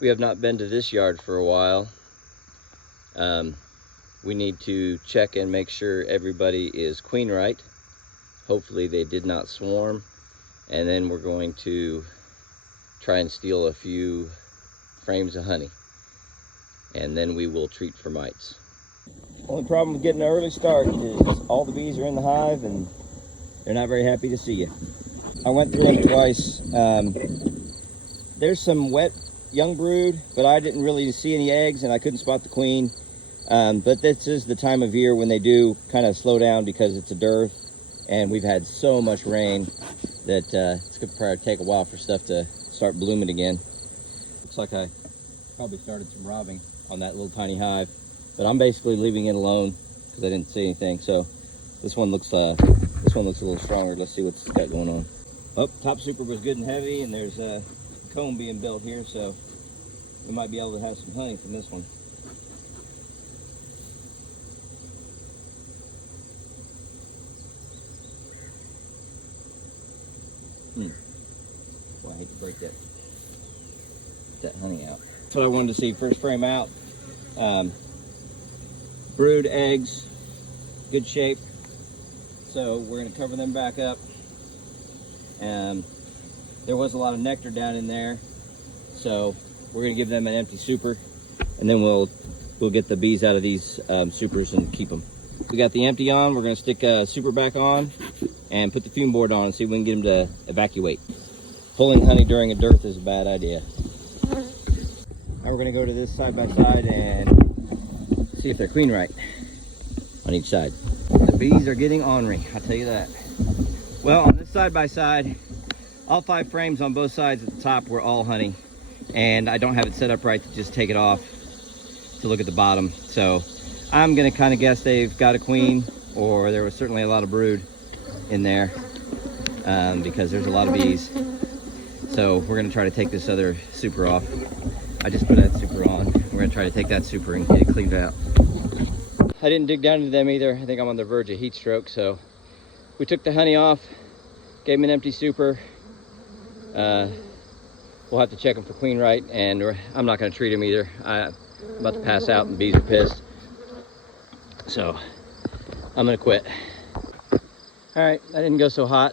We have not been to this yard for a while. We need to check and make sure everybody is queen right. Hopefully they did not swarm. And then we're going to try and steal a few frames of honey. And then we will treat for mites. Only problem with getting an early start is all the bees are in the hive and they're not very happy to see you. I went through them twice. There's some wet young brood, but I didn't really see any eggs and I couldn't spot the queen. But this is the time of year when they do kind of slow down because it's a dearth and we've had so much rain that it's going to probably take a while for stuff to start blooming again. Looks like I probably started some robbing on that little tiny hive, but I'm basically leaving it alone because I didn't see anything. So this one looks a little stronger. Let's see what's got going on. Oh, top super was good and heavy, and there's a comb being built here, so we might be able to have some honey from this one. Well, I hate to break that honey out. That's what I wanted to see. First frame out. Brood, eggs, good shape. So we're going to cover them back up. There was a lot of nectar down in there, so we're going to give them an empty super, and then we'll get the bees out of these supers and keep them. We got the empty on. We're going to stick a super back on and put the fume board on and see if we can get them to evacuate. Pulling honey during a dearth is a bad idea. Now we're going to go to this side by side and see if they're queen right on each side. The bees are getting ornery, I'll tell you that. Well, on this side by side, all 5 frames on both sides at the top were all honey, and I don't have it set up right to just take it off to look at the bottom. So I'm going to kind of guess they've got a queen, or there was certainly a lot of brood in there because there's a lot of bees. So we're going to try to take this other super off. I just put that super on. We're going to try to take that super and get it cleaned out. I didn't dig down into them either. I think I'm on the verge of heat stroke, so we took the honey off, gave them an empty super. We'll have to check them for queen right, and I'm not going to treat them either. I'm about to pass out and the bees are pissed. So I'm going to quit. All right, that didn't go so hot.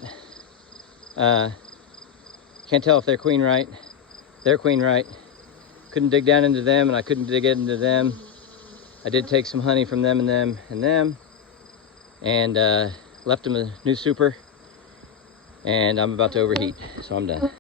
Can't tell if they're queen right. They're queen right. Couldn't dig down into them, and I couldn't dig into them. I did take some honey from them and them and them, and left them a new super, and I'm about to overheat, so I'm done.